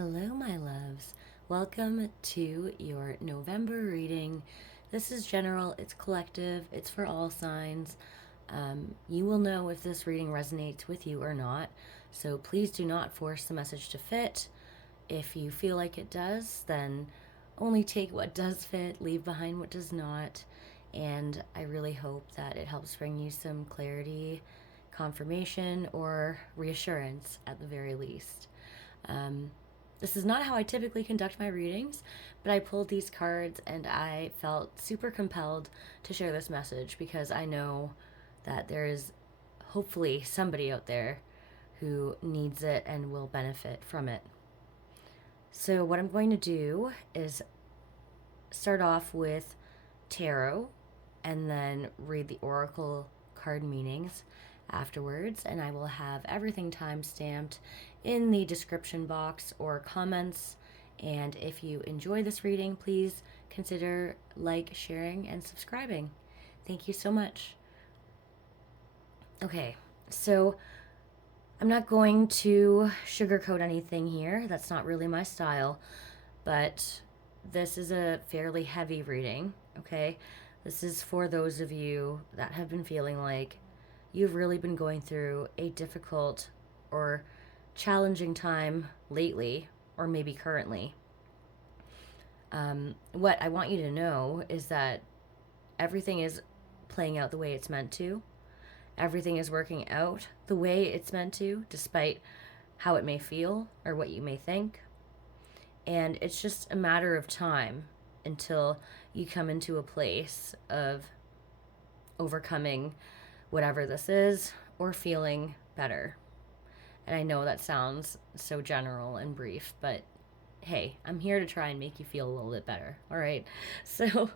Hello, my loves. Welcome to your November reading. This is general, it's collective, it's for all signs. You will know if this reading resonates with you or not, so please do not force the message to fit. If you feel like it does, then only take what does fit, leave behind what does not. And I really hope that it helps bring you some clarity, confirmation, or reassurance at the very least. This is not how I typically conduct my readings, but I pulled these cards and I felt super compelled to share this message because I know that there is hopefully somebody out there who needs it and will benefit from it. So, what I'm going to do is start off with tarot and then read the oracle card meanings afterwards, and I will have everything time stamped in the description box or comments. And if you enjoy this reading, please consider sharing, and subscribing. Thank you so much. Okay, so I'm not going to sugarcoat anything here. That's not really my style, but this is a fairly heavy reading, okay? This is for those of you that have been feeling like you've really been going through a difficult or challenging time lately, or maybe currently. What I want you to know is that everything is playing out the way it's meant to. Everything is working out the way it's meant to, despite how it may feel or what you may think. And it's just a matter of time until you come into a place of overcoming whatever this is or feeling better. And I know that sounds so general and brief, but hey, I'm here to try and make you feel a little bit better, all right? So,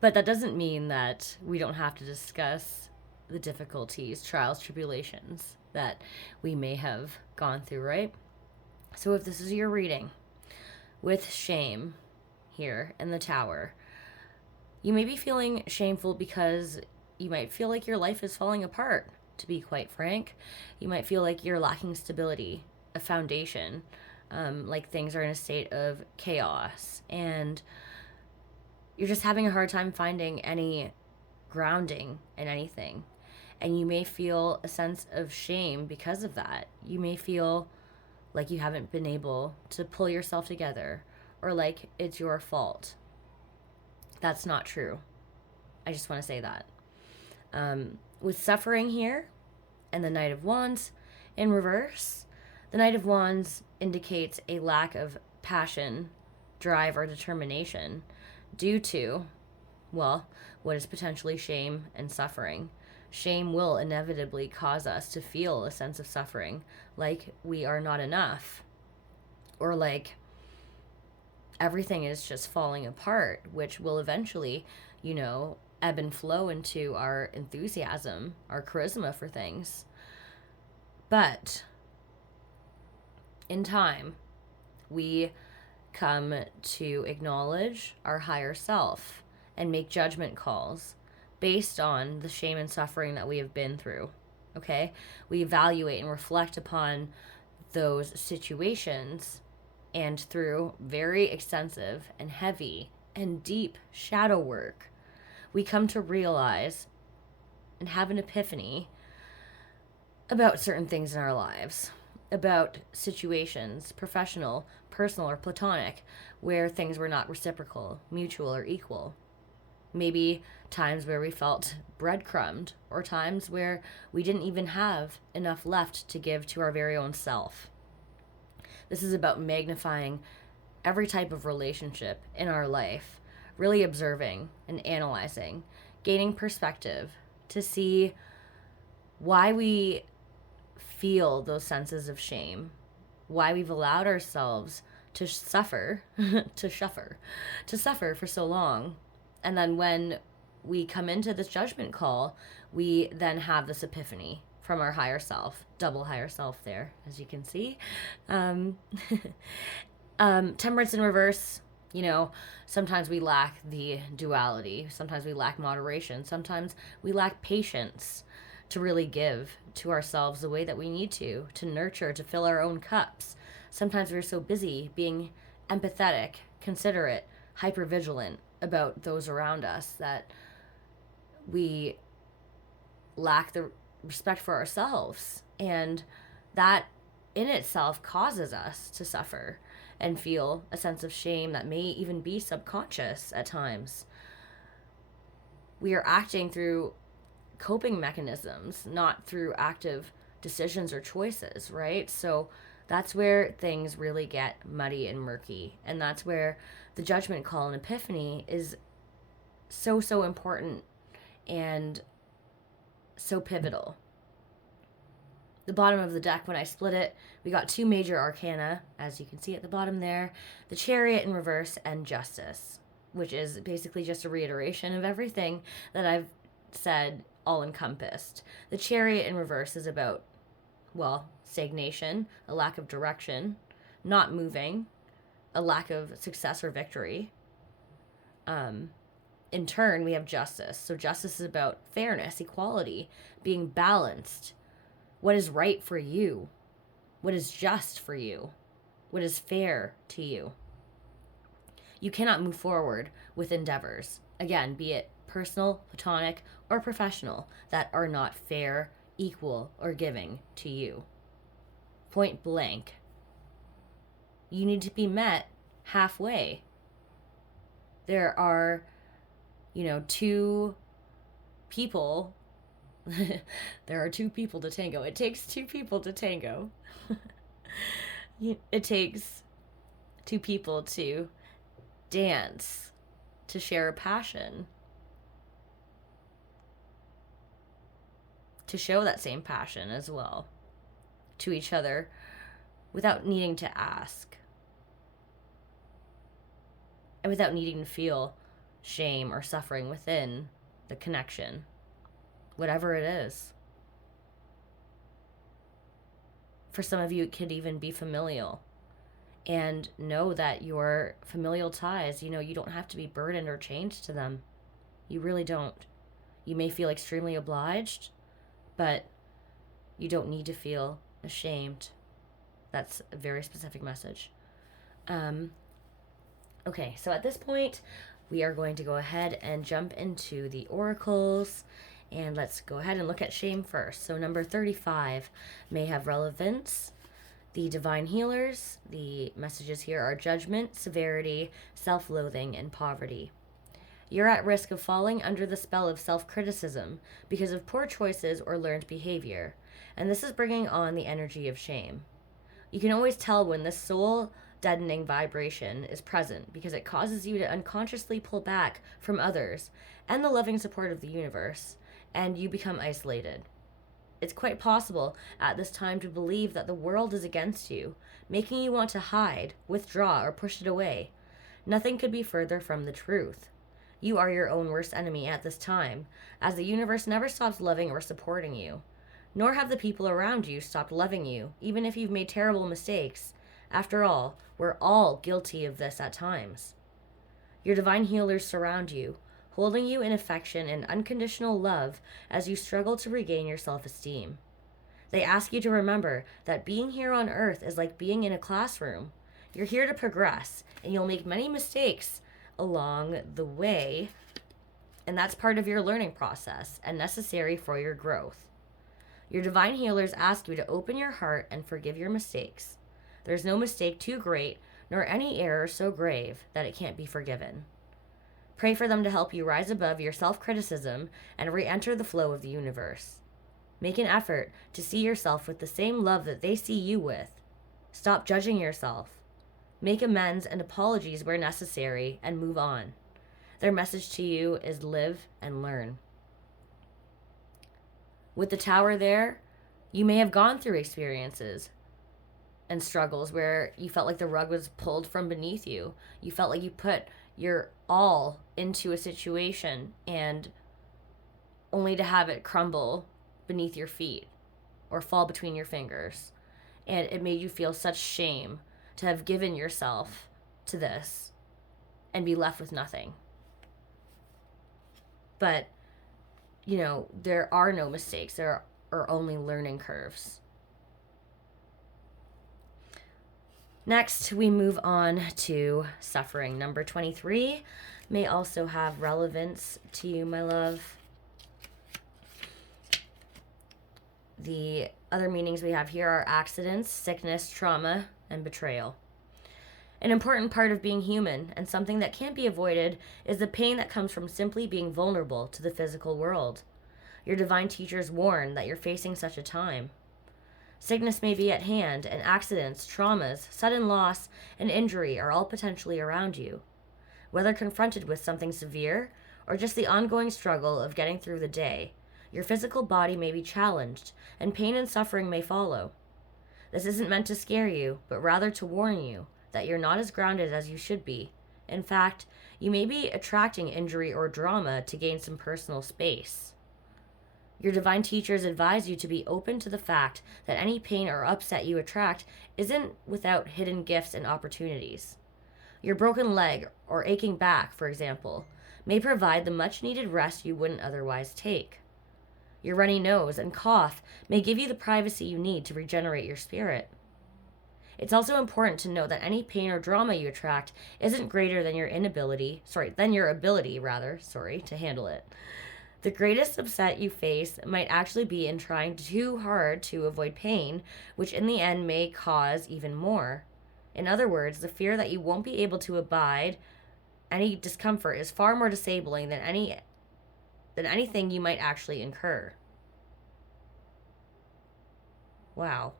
but that doesn't mean that we don't have to discuss the difficulties, trials, tribulations that we may have gone through, right? So if this is your reading with shame here in the tower, you may be feeling shameful because you might feel like your life is falling apart, to be quite frank. You might feel like you're lacking stability, a foundation, like things are in a state of chaos, and you're just having a hard time finding any grounding in anything. And you may feel a sense of shame because of that. You may feel like you haven't been able to pull yourself together, or like it's your fault. That's not true. I just want to say that. With suffering here and the Knight of Wands in reverse, the Knight of Wands indicates a lack of passion, drive, or determination due to, well, what is potentially shame and suffering. Shame will inevitably cause us to feel a sense of suffering, like we are not enough, or like everything is just falling apart, which will eventually, ebb and flow into our enthusiasm, our charisma for things. But in time, we come to acknowledge our higher self and make judgment calls based on the shame and suffering that we have been through. Okay? We evaluate and reflect upon those situations, and through very extensive and heavy and deep shadow work, we come to realize and have an epiphany about certain things in our lives, about situations, professional, personal, or platonic, where things were not reciprocal, mutual, or equal. Maybe times where we felt breadcrumbed, or times where we didn't even have enough left to give to our very own self. This is about magnifying every type of relationship in our life, really observing and analyzing, gaining perspective to see why we feel those senses of shame, why we've allowed ourselves to suffer, to suffer for so long. And then when we come into this judgment call, we then have this epiphany from our higher self, double higher self there, as you can see. Temperance in reverse, sometimes we lack the duality. Sometimes we lack moderation. Sometimes we lack patience to really give to ourselves the way that we need to nurture, to fill our own cups. sometimes we're so busy being empathetic, considerate, hypervigilant about those around us that we lack the respect for ourselves. And that in itself causes us to suffer and feel a sense of shame that may even be subconscious at times. We are acting through coping mechanisms, not through active decisions or choices, right? So that's where things really get muddy and murky. And that's where the judgment call in Epiphany is so, so important and so pivotal. The bottom of the deck, when I split it, we got 2 major arcana, as you can see at the bottom there, the Chariot in reverse and Justice, which is basically just a reiteration of everything that I've said, all encompassed. The Chariot in reverse is about, well, stagnation, a lack of direction, not moving, a lack of success or victory. In turn, we have Justice. So justice is about fairness, equality, being balanced. What is right for you? What is just for you? What is fair to you? You cannot move forward with endeavors, again, be it personal, platonic, or professional, that are not fair, equal, or giving to you. Point blank. You need to be met halfway. There are, 2 people. There are 2 people to tango. It takes 2 people to tango. It takes 2 people to dance, to share a passion, to show that same passion as well to each other without needing to ask and without needing to feel shame or suffering within the connection, whatever it is. For some of you, it could even be familial. And know that your familial ties, you don't have to be burdened or chained to them. You really don't. You may feel extremely obliged, but you don't need to feel ashamed. That's a very specific message. Okay, so at this point, we are going to go ahead and jump into the oracles. And let's go ahead and look at shame first. So number 35 may have relevance. The divine healers, the messages here are judgment, severity, self-loathing, and poverty. You're at risk of falling under the spell of self-criticism because of poor choices or learned behavior, and this is bringing on the energy of shame. You can always tell when this soul-deadening vibration is present because it causes you to unconsciously pull back from others and the loving support of the universe, and you become isolated. It's quite possible at this time to believe that the world is against you, making you want to hide, withdraw, or push it away. Nothing could be further from the truth. You are your own worst enemy at this time, as the universe never stops loving or supporting you. Nor have the people around you stopped loving you, even if you've made terrible mistakes. After all, we're all guilty of this at times. Your divine healers surround you, holding you in affection and unconditional love as you struggle to regain your self-esteem. They ask you to remember that being here on Earth is like being in a classroom. You're here to progress, and you'll make many mistakes along the way, and that's part of your learning process and necessary for your growth. Your divine healers ask you to open your heart and forgive your mistakes. There's no mistake too great, nor any error so grave that it can't be forgiven. Pray for them to help you rise above your self-criticism and re-enter the flow of the universe. Make an effort to see yourself with the same love that they see you with. Stop judging yourself. Make amends and apologies where necessary and move on. Their message to you is live and learn. With the Tower there, you may have gone through experiences and struggles where you felt like the rug was pulled from beneath you. You felt like you put your all into a situation and only to have it crumble beneath your feet or fall between your fingers. And it made you feel such shame to have given yourself to this and be left with nothing. But, there are no mistakes. There are only learning curves. Next, we move on to suffering. Number 23 may also have relevance to you, my love. The other meanings we have here are accidents, sickness, trauma, and betrayal. An important part of being human, and something that can't be avoided, is the pain that comes from simply being vulnerable to the physical world. Your divine teachers warn that you're facing such a time. Sickness may be at hand, and accidents, traumas, sudden loss, and injury are all potentially around you. Whether confronted with something severe or just the ongoing struggle of getting through the day, your physical body may be challenged, and pain and suffering may follow. This isn't meant to scare you, but rather to warn you that you're not as grounded as you should be. In fact, you may be attracting injury or drama to gain some personal space. Your divine teachers advise you to be open to the fact that any pain or upset you attract isn't without hidden gifts and opportunities. Your broken leg or aching back, for example, may provide the much needed rest you wouldn't otherwise take. Your runny nose and cough may give you the privacy you need to regenerate your spirit. It's also important to note that any pain or drama you attract isn't greater than your ability to handle it. The greatest upset you face might actually be in trying too hard to avoid pain, which in the end may cause even more. In other words, the fear that you won't be able to abide any discomfort is far more disabling than anything you might actually incur. Wow.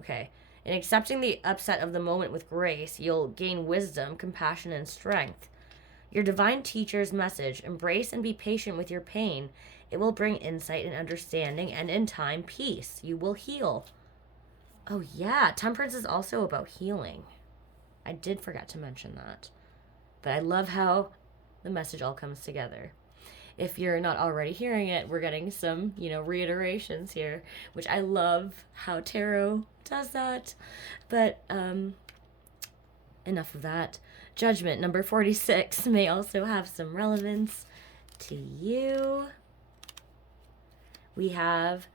Okay. In accepting the upset of the moment with grace, you'll gain wisdom, compassion, and strength. Your divine teacher's message, embrace and be patient with your pain. It will bring insight and understanding, and in time, peace. You will heal. Oh yeah, temperance is also about healing. I did forget to mention that. But I love how the message all comes together. If you're not already hearing it, we're getting some, reiterations here, which I love how tarot does that. But enough of that. Judgment, number 46, may also have some relevance to you. We have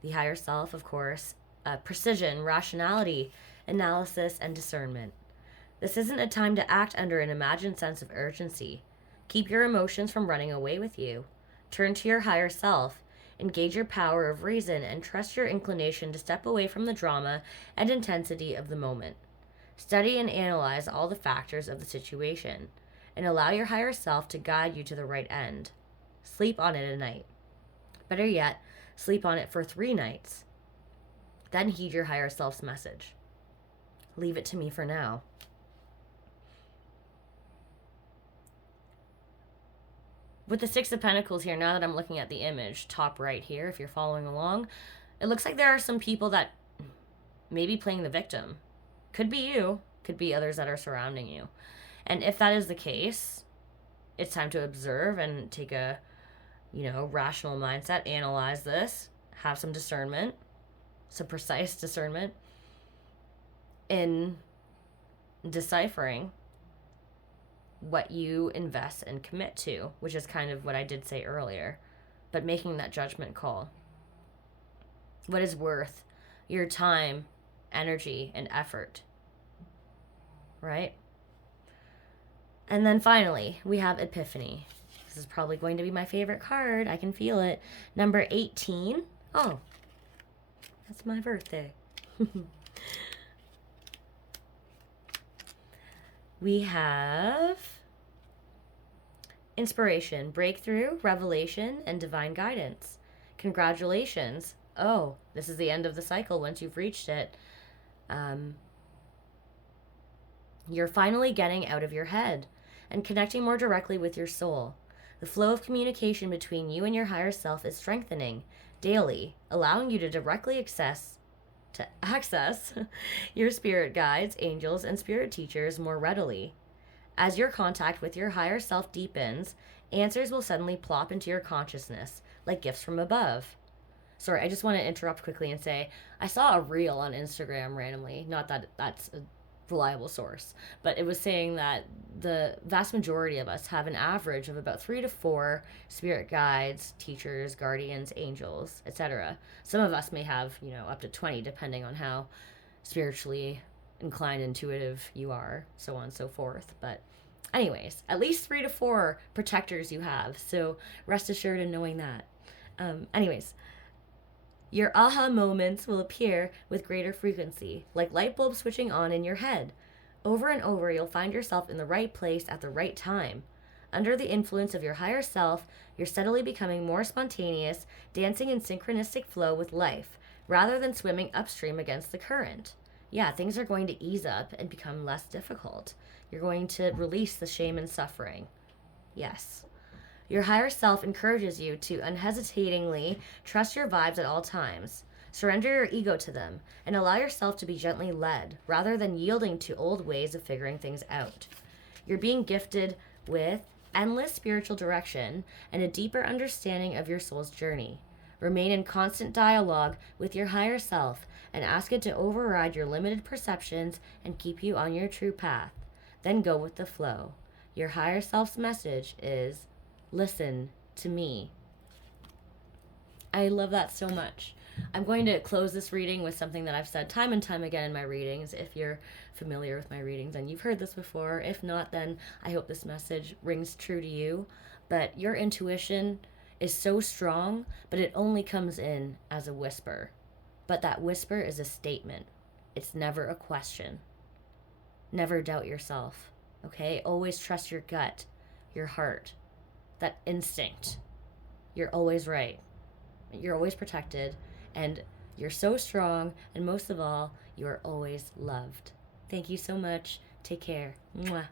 the higher self, of course, precision, rationality, analysis, and discernment. This isn't a time to act under an imagined sense of urgency. Keep your emotions from running away with you. Turn to your higher self. Engage your power of reason and trust your inclination to step away from the drama and intensity of the moment. Study and analyze all the factors of the situation and allow your higher self to guide you to the right end. Sleep on it a night. Better yet, sleep on it for 3 nights. Then heed your higher self's message. Leave it to me for now. With the 6 of Pentacles here, now that I'm looking at the image, top right here, if you're following along, it looks like there are some people that may be playing the victim. Could be you, could be others that are surrounding you. And if that is the case, it's time to observe and take a, rational mindset, analyze this, have some discernment, some precise discernment in deciphering what you invest and commit to, which is kind of what I did say earlier, but making that judgment call. What is worth your time, energy, and effort, right? And then finally, we have Epiphany. This is probably going to be my favorite card. I can feel it. Number 18. Oh, that's my birthday. We have inspiration, breakthrough, revelation, and divine guidance. Congratulations. Oh, this is the end of the cycle once you've reached it. You're finally getting out of your head and connecting more directly with your soul. The flow of communication between you and your higher self is strengthening daily, allowing you to directly access your spirit guides, angels, and spirit teachers more readily. As your contact with your higher self deepens, answers will suddenly plop into your consciousness like gifts from above. Sorry, I just want to interrupt quickly and say I saw a reel on Instagram randomly. Not that that's a reliable source, but it was saying that the vast majority of us have an average of about 3 to 4 spirit guides, teachers, guardians, angels, etc. Some of us may have, up to 20 depending on how spiritually inclined intuitive you are, so on and so forth. But anyways, at least 3 to 4 protectors you have, so rest assured in knowing that. Anyways, your aha moments will appear with greater frequency, like light bulbs switching on in your head. Over and over, you'll find yourself in the right place at the right time. Under the influence of your higher self, you're steadily becoming more spontaneous, dancing in synchronistic flow with life, rather than swimming upstream against the current. Yeah, things are going to ease up and become less difficult. You're going to release the shame and suffering. Yes. Your higher self encourages you to unhesitatingly trust your vibes at all times. Surrender your ego to them and allow yourself to be gently led rather than yielding to old ways of figuring things out. You're being gifted with endless spiritual direction and a deeper understanding of your soul's journey. Remain in constant dialogue with your higher self and ask it to override your limited perceptions and keep you on your true path. Then go with the flow. Your higher self's message is, listen to me. I love that so much. I'm going to close this reading with something that I've said time and time again in my readings. If you're familiar with my readings and you've heard this before, if not, then I hope this message rings true to you. But your intuition is so strong, but it only comes in as a whisper. But that whisper is a statement. It's never a question. Never doubt yourself, okay? Always trust your gut, your heart, that instinct. You're always right. You're always protected, and you're so strong, and most of all, you are always loved. Thank you so much. Take care. Mwah.